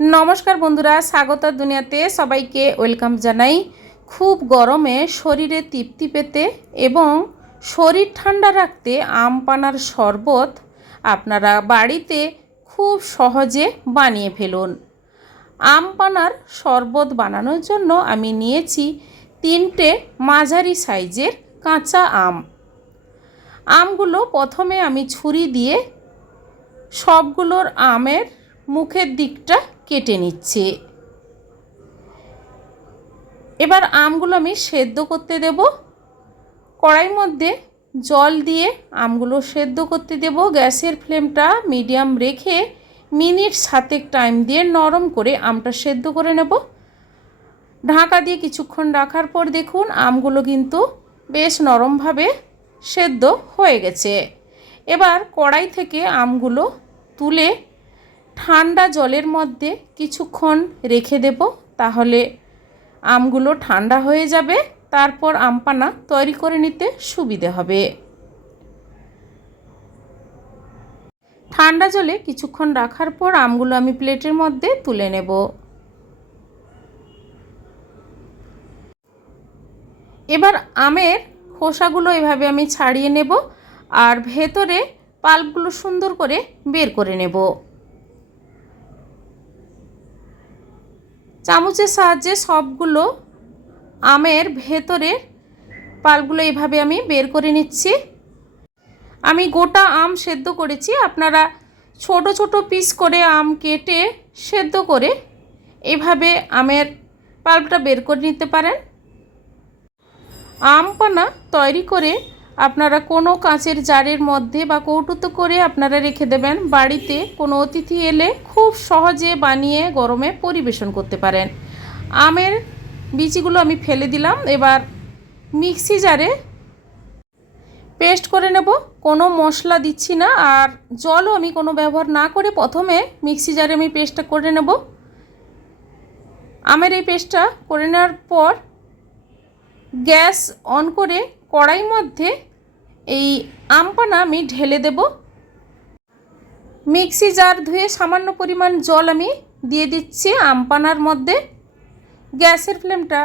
নমস্কার বন্ধুরা, স্বাগত দুনিয়াতে সবাইকে ওয়েলকাম জানাই। খুব গরমে শরীরে তৃপ্তি পেতে এবং শরীর ঠান্ডা রাখতে আম পানার শরবত আপনারা বাড়িতে খুব সহজে বানিয়ে ফেলুন। আম পানার শরবত বানানোর জন্য আমি নিয়েছি 3টে মাঝারি সাইজের কাঁচা আম। আমগুলো প্রথমে আমি ছুরি দিয়ে সবগুলোর আমের মুখের দিকটা কেটে নিচ্ছি। এবার আমগুলো আমি সেদ্ধ করতে দেব। কড়াইয়ের মধ্যে জল দিয়ে আমগুলো সেদ্ধ করতে দেব। গ্যাসের ফ্লেমটা মিডিয়াম রেখে মিনিট 7 টাইম দিয়ে নরম করে আমটা সেদ্ধ করে নেব। ঢাকা দিয়ে কিছুক্ষণ রাখার পর দেখুন আমগুলো কিন্তু বেশ নরমভাবে সেদ্ধ হয়ে গেছে। এবার কড়াই থেকে আমগুলো তুলে ঠান্ডা জলের মধ্যে কিছুক্ষণ রেখে দেব, তাহলে আমগুলো ঠান্ডা হয়ে যাবে। তারপর আম পানা তৈরি করে নিতে সুবিধে হবে। ঠান্ডা জলে কিছুক্ষণ রাখার পর আমগুলো আমি প্লেটের মধ্যে তুলে নেব। এবার আমের খোসাগুলো এভাবে আমি ছাড়িয়ে নেব আর ভেতরে পাল্পগুলো সুন্দর করে বের করে নেব। চামচের সাহায্যে সবগুলো আমের ভেতরের পাল্পগুলো এইভাবে আমি বের করে নিচ্ছি। আমি গোটা আম সেদ্ধ করেছি, আপনারা ছোট ছোট পিস করে আম কেটে সেদ্ধ করে এইভাবে আমের পাল্পটা বের করে নিতে পারেন। আম পানা তৈরি করে আপনারা কোনো কাঁচের জারের মধ্যে বা কৌটোতে করে আপনারা রেখে দেবেন। বাড়িতে কোনো অতিথি এলে খুব সহজে বানিয়ে গরমে পরিবেশন করতে পারেন। আমের বিচিগুলো আমি ফেলে দিলাম। এবার মিক্সি জারে পেস্ট করে নেব। কোনো মশলা দিচ্ছি না আর জলও আমি কোনো ব্যবহার না করে প্রথমে মিক্সি জারে আমি পেস্টটা করে নেব। আমের এই পেস্টটা করে নেওয়ার পর গ্যাস অন করে কড়াইয়ের মধ্যে এই আম পানা আমি ঢেলে দেব। মিক্সি জার ধুয়ে সামান্য পরিমাণ জল আমি দিয়ে দিচ্ছি আম পানার মধ্যে। গ্যাসের ফ্লেমটা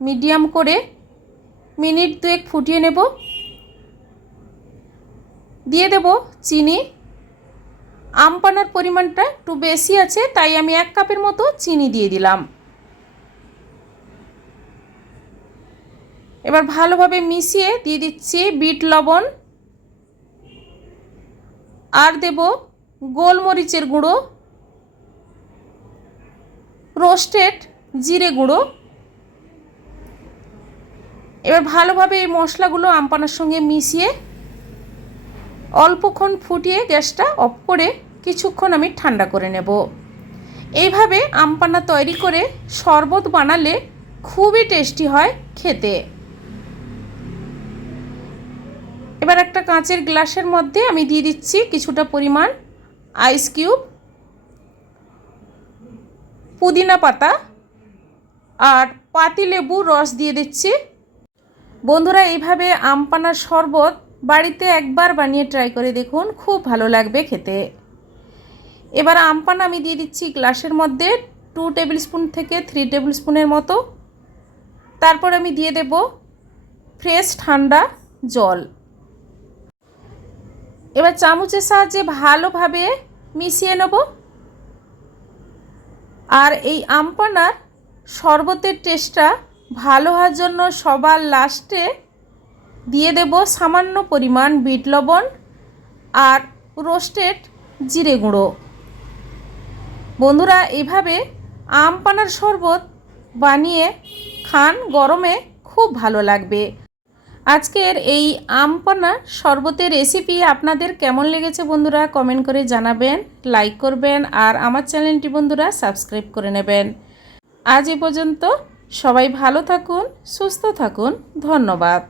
মিডিয়াম করে মিনিট 2 ফুটিয়ে নেব। দিয়ে দেব চিনি। আম পানার পরিমাণটা একটু বেশি আছে, তাই আমি 1 কাপের মতো চিনি দিয়ে দিলাম। এবার ভালোভাবে মিশিয়ে দিয়ে দিচ্ছি বিট লবণ আর দেব গোলমরিচের গুঁড়ো, রোস্টেড জিরে গুঁড়ো। এবার ভালোভাবে এই মশলাগুলো আম পানার সঙ্গে মিশিয়ে অল্পক্ষণ ফুটিয়ে গ্যাসটা অফ করে কিছুক্ষণ আমি ঠান্ডা করে নেব। এইভাবে আম পানা তৈরি করে শরবত বানালে খুবই টেস্টি হয় খেতে। এবার একটা কাঁচের গ্লাসের মধ্যে আমি দিয়ে দিচ্ছি কিছুটা পরিমাণ আইস কিউব, পুদিনা পাতা আর পাতিলেবুর রস দিয়ে দিচ্ছি। বন্ধুরা, এইভাবে আম পানার শরবত বাড়িতে একবার বানিয়ে ট্রাই করে দেখুন, খুব ভালো লাগবে খেতে। এবার আম পানা আমি দিয়ে দিচ্ছি গ্লাসের মধ্যে 2 টেবিল স্পুন থেকে 3 টেবিল স্পুনের মতো। তারপর আমি দিয়ে দেব ফ্রেশ ঠান্ডা জল। এবার চামচের সাহায্যে ভালোভাবে মিশিয়ে নেব। আর এই আম পানার শরবতের টেস্টটা ভালো হওয়ার জন্য সবার লাস্টে দিয়ে দেব সামান্য পরিমাণ বিট লবণ আর রোস্টেড জিরে গুঁড়ো। বন্ধুরা, এইভাবে আম পানার শরবত বানিয়ে খান, গরমে খুব ভালো লাগবে। আজকের এই আম পানা শরবতের রেসিপি আপনাদের কেমন লেগেছে বন্ধুরা কমেন্ট করে জানাবেন, লাইক করবেন আর আমার চ্যানেলটি বন্ধুরা সাবস্ক্রাইব করে নেবেন। আজ এ পর্যন্ত, সবাই ভালো থাকুন, সুস্থ থাকুন, ধন্যবাদ।